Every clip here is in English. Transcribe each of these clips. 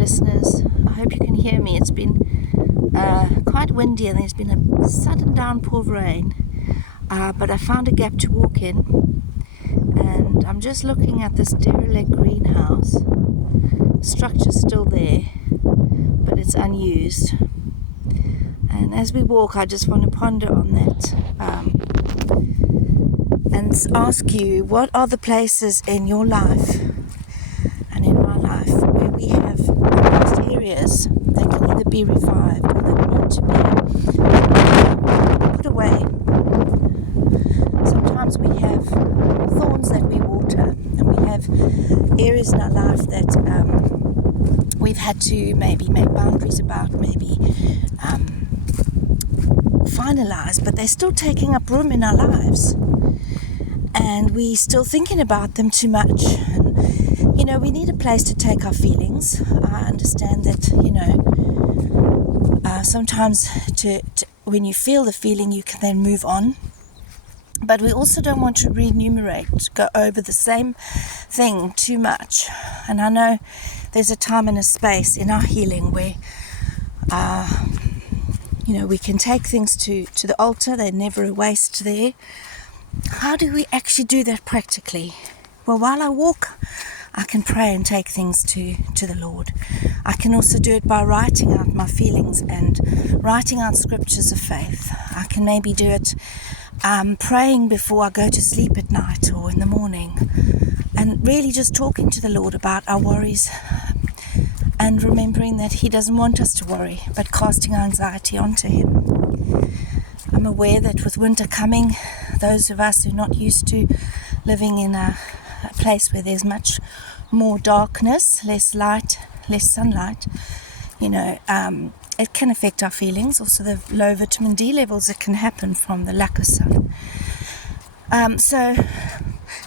listeners. I hope you can hear me. It's been quite windy and there's been a sudden downpour of rain, but I found a gap to walk in, and I'm just looking at this derelict greenhouse. The structure's still there, but it's unused. And as we walk, I just want to ponder on that and ask you, what are the places in your life and in my life where we have lost areas that can either be revived or that need to be put away. Sometimes we have thorns that we water, and we have areas in our life that we've had to maybe make boundaries about, maybe finalize, but they're still taking up room in our lives, and we're still thinking about them too much. And we need a place to take our feelings. I understand that sometimes when you feel the feeling, you can then move on, but we also don't want to go over the same thing too much. And I know there's a time and a space in our healing where we can take things to the altar. They're never a waste there. How do we actually do that practically? Well, while I walk, I can pray and take things to the Lord. I can also do it by writing out my feelings and writing out scriptures of faith. I can maybe do it praying before I go to sleep at night or in the morning, and really just talking to the Lord about our worries, and remembering that He doesn't want us to worry, but casting our anxiety onto Him. I'm aware that with winter coming, those of us who are not used to living in a place where there's much more darkness, less light, less sunlight, it can affect our feelings. Also the low vitamin D levels that can happen from the lack of sun. So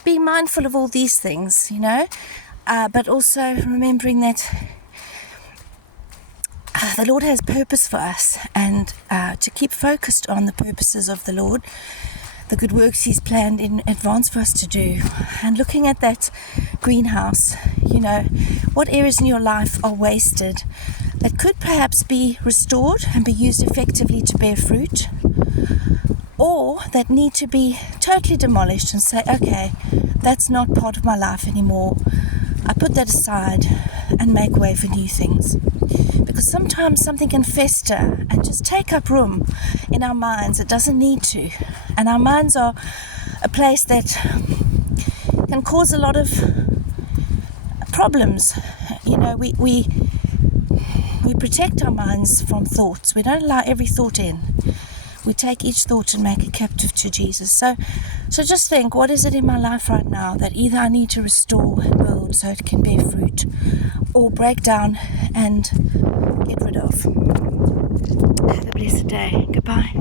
be mindful of all these things, but also remembering that the Lord has purpose for us, and to keep focused on the purposes of the Lord, the good works He's planned in advance for us to do. And looking at that greenhouse, what areas in your life are wasted that could perhaps be restored and be used effectively to bear fruit, or that need to be totally demolished and say, okay, that's not part of my life anymore. I put that aside and make way for new things. Because sometimes something can fester and just take up room in our minds. It doesn't need to. And our minds are a place that can cause a lot of problems. We protect our minds from thoughts. We don't allow every thought in. We take each thought and make it captive to Jesus. So just think, what is it in my life right now that either I need to restore and build so it can bear fruit, or break down and get rid of? Have a blessed day. Goodbye.